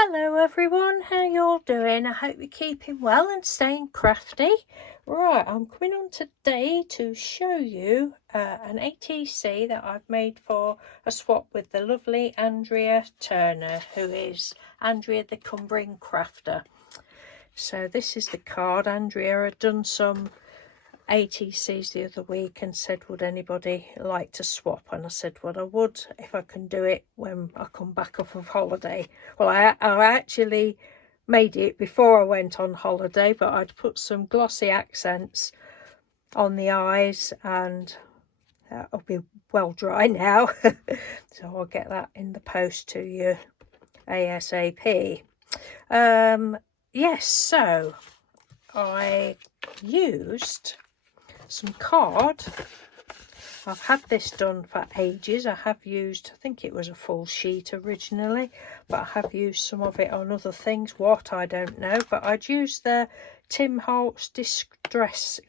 Hello everyone, how you all doing? I hope you're keeping well and staying crafty. Right, I'm coming on today to show you an ATC that I've made for a swap with the lovely Andrea Turner, who is Andrea the Cumbrian Crafter. So this is the card. Andrea had done some ATCs the other week and said, would anybody like to swap? And I said, well, I would if I can do it when I come back off of holiday. Well, I actually made it before I went on holiday, but I'd put some glossy accents on the eyes and it'll be well dry now. So I'll get that in the post to you ASAP. Yes, so I used some card. I've had this done for ages. I have used, I think it was a full sheet originally, but I have used some of it on other things. What, I don't know, but I'd used the Tim Holtz distress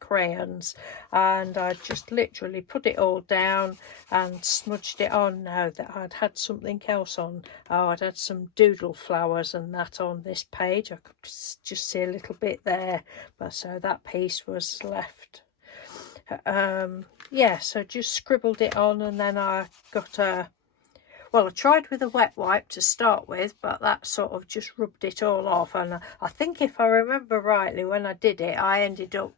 crayons, and I just literally put it all down and smudged it on. Now that I'd had something else on, I'd had some doodle flowers and that on this page. I could just see a little bit there, but so that piece was left. Yeah, so just scribbled it on, and then I got a, well, I tried with a wet wipe to start with, but that sort of just rubbed it all off. And I think if I remember rightly, when I did it, I ended up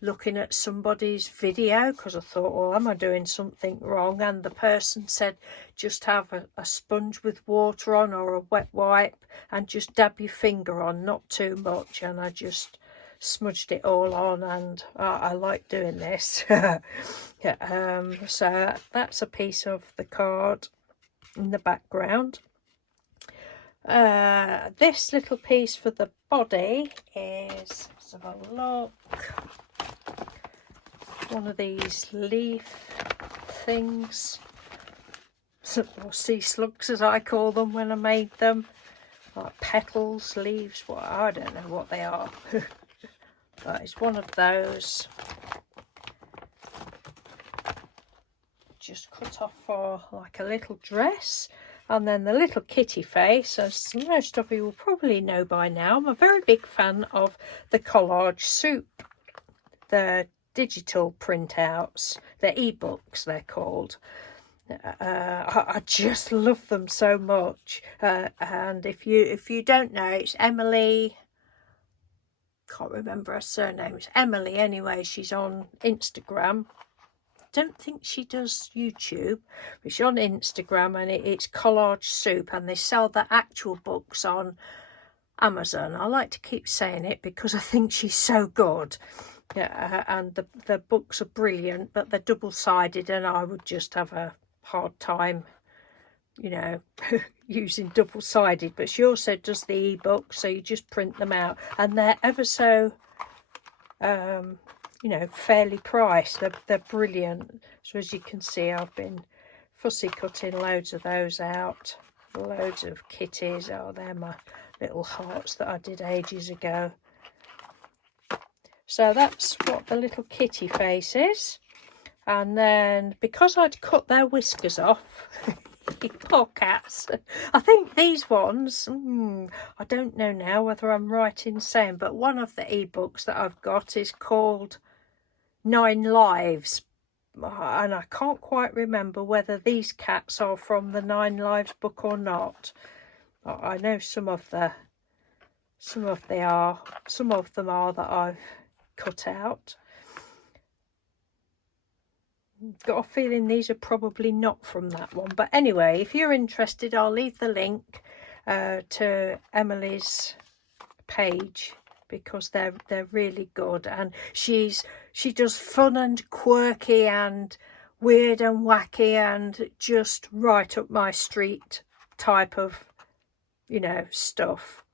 looking at somebody's video because I thought, well, am I doing something wrong? And the person said, just have a sponge with water on or a wet wipe and just dab your finger on, not too much. And I just smudged it all on, and I like doing this. Yeah, so that's a piece of the card in the background. This little piece for the body is, let's have a look, one of these leaf things, or sea slugs as I call them when I made them, like petals, leaves, what, I don't know what they are. But it's one of those, just cut off for like a little dress. And then the little kitty face, as most of you will probably know by now, I'm a very big fan of the collage soup, the digital printouts, the ebooks they're called. I just love them so much. And if you don't know, it's Emily, can't remember her surname, it's Emily anyway. She's on Instagram. Don't think she does YouTube, but she's on Instagram, and it's collage soup, and they sell the actual books on Amazon. I like to keep saying it because I think she's so good. Yeah, and the books are brilliant, but they're double-sided, and I would just have a hard time, you know, using double-sided. But she also does the ebooks, so you just print them out, and they're ever so you know, fairly priced. They're brilliant. So as you can see, I've been fussy cutting loads of those out. Loads of kitties. Oh, they're my little hearts that I did ages ago. So that's what the little kitty face is. And then, because I'd cut their whiskers off, poor cats, I think these ones, I don't know now whether I'm right in saying, but one of the ebooks that I've got is called 9 Lives, and I can't quite remember whether these cats are from the 9 Lives book or not. I know some of them are that I've cut out. Got a feeling these are probably not from that one, but anyway, if you're interested, I'll leave the link to Emily's page, because they're really good, and she does fun and quirky and weird and wacky and just right up my street type of, you know, stuff.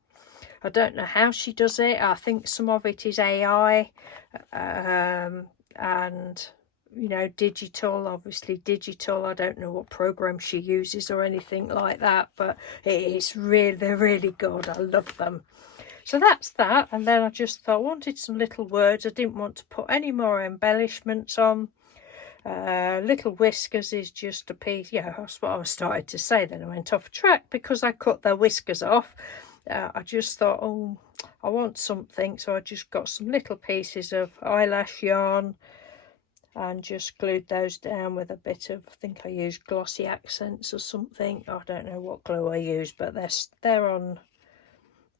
I don't know how she does it. I think some of it is AI, and you know, digital, obviously digital. I don't know what program she uses or anything like that, but it's really, they're really good. I love them. So that's that. And then I just thought I wanted some little words. I didn't want to put any more embellishments on. Little whiskers is just a piece. Yeah, that's what I started to say, then I went off track because I cut their whiskers off. I just thought, oh, I want something, so I just got some little pieces of eyelash yarn and just glued those down with a bit of, I think I used Glossy Accents or something. I don't know what glue I used, but they're on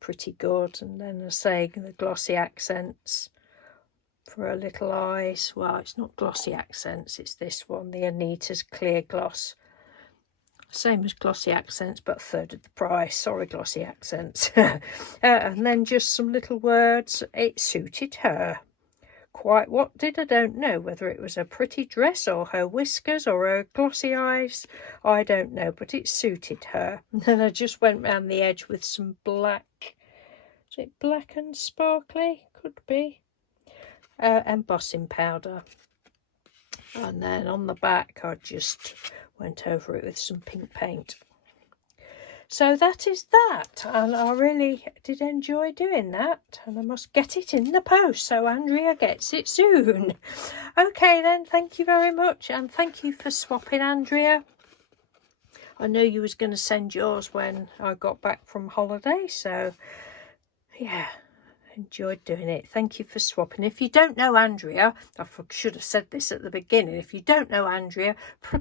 pretty good. And then I say the Glossy Accents for her little eyes. Well, it's not Glossy Accents, it's this one, the Anita's Clear Gloss. Same as Glossy Accents, but a third of the price. Sorry, Glossy Accents. And then just some little words. It suited her. Quite what did, I don't know. Whether it was a pretty dress or her whiskers or her glossy eyes, I don't know, but it suited her. And then I just went round the edge with some black. Is it black and sparkly? Could be. Embossing powder. And then on the back I just went over it with some pink paint. So that is that, and I really did enjoy doing that, and I must get it in the post so Andrea gets it soon. Okay then, thank you very much, and thank you for swapping, Andrea. I know you was going to send yours when I got back from holiday, so yeah, enjoyed doing it. Thank you for swapping. If you don't know Andrea, I should have said this at the beginning, if you don't know Andrea,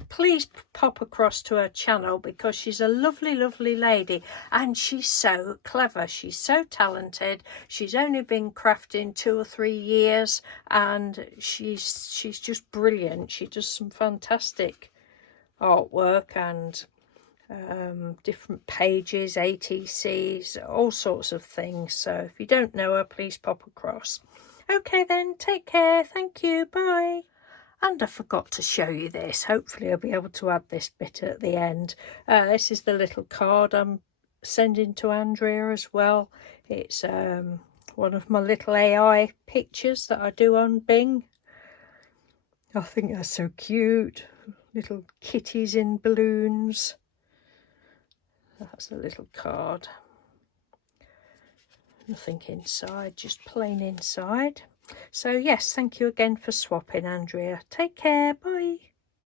please pop across to her channel, because she's a lovely lady, and she's so clever, she's so talented. She's only been crafting 2 or 3 years, and she's just brilliant. She does some fantastic artwork and different pages, ATCs, all sorts of things. So if you don't know her, please pop across. Okay then, take care, thank you, bye. And I forgot to show you this. Hopefully I'll be able to add this bit at the end. This is the little card I'm sending to Andrea as well. It's one of my little AI pictures that I do on Bing. I think that's so cute. Little kitties in balloons. That's a little card. Nothing inside, just plain inside. So yes, thank you again for swapping, Andrea. Take care, bye.